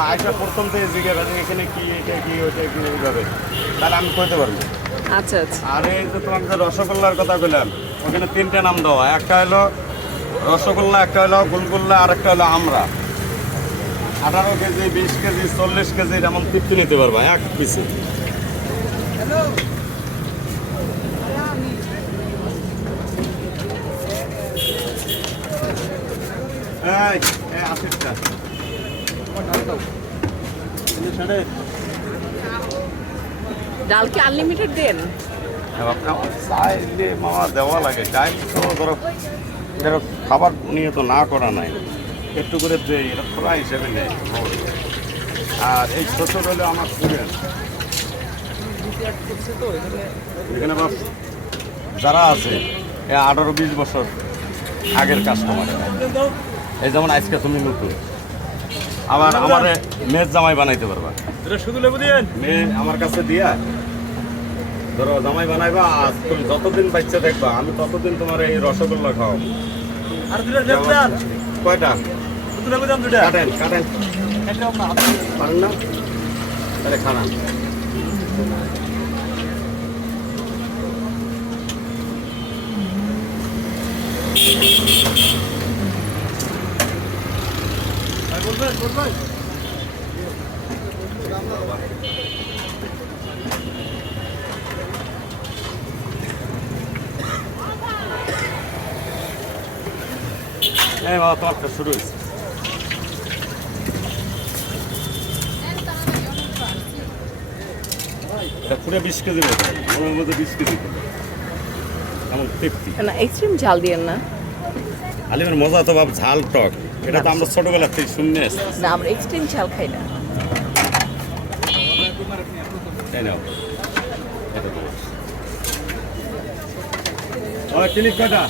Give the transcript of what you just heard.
আইসা প্রথম থেকে জিজ্ঞেস আছে এখানে কি এটা কি ওইটা কি এইভাবে, তাহলে আমি কইতে পারবো। আচ্ছা আচ্ছা। আর এই যে তোমাকে যে রসগোল্লার কথা বললাম, ওখানে তিনটে নাম দেওয়া, একটা হলো রসগোল্লা, একটা হলো গুলগুল্লা, আর একটা হলো আমরা। 18 কেজি, 20 কেজি, 40 কেজি এমন তৃপ্তি নিতে পারবা এক পিসে। এই 80টা ডাল কি আনলিমিটেড দেন? চাইলে মামা দেওয়া লাগে, চাইলে তো ধরো ধরো খাবার নিয়ে তো না করা নাই, একটু করে দেয়, এটা খোলা হিসেবে নেই। আর এই ছোট হলে আমার স্টুডেন্ট এখানে বাস যারা আছে 18-20 বছর আগের কাস্টমার, এই যেমন আজকে তুমি নতুন, আবার আমার মেয়ের জামাই বানাইতে পারবা। শুধু লেবু দিয়েন মেয়ে আমার কাছে দিয়া ধরো জামাই বানাইবা, আর তুমি যতদিন বাচ্চা দেখবা আমি ততদিন তোমার এই রসগোল্লা খাও। আর দুটো লেবু দেন। কয়টা? শুধু লেবু দেন দুটো। কাটেন কাটেন, পারেন না তাহলে খানা। বলবেন বলবেন। এই বাবা তোমার কাজ শুরু হয়েছে। এটা পুরো 20 কেজি মতো, মনের মধ্যে 20 কেজি এমন তৃপ্তি। না এক্সট্রিম ঝাল দিয়েন না। আলিমের মজা তো বাপ ঝাল টক, এটা তো আমরা ছোটবেলা থেকে শুনে আসছি। না আমরা এক্সট্রিম ঝাল খাই না। তাই নাও ক্লিনিক কটা?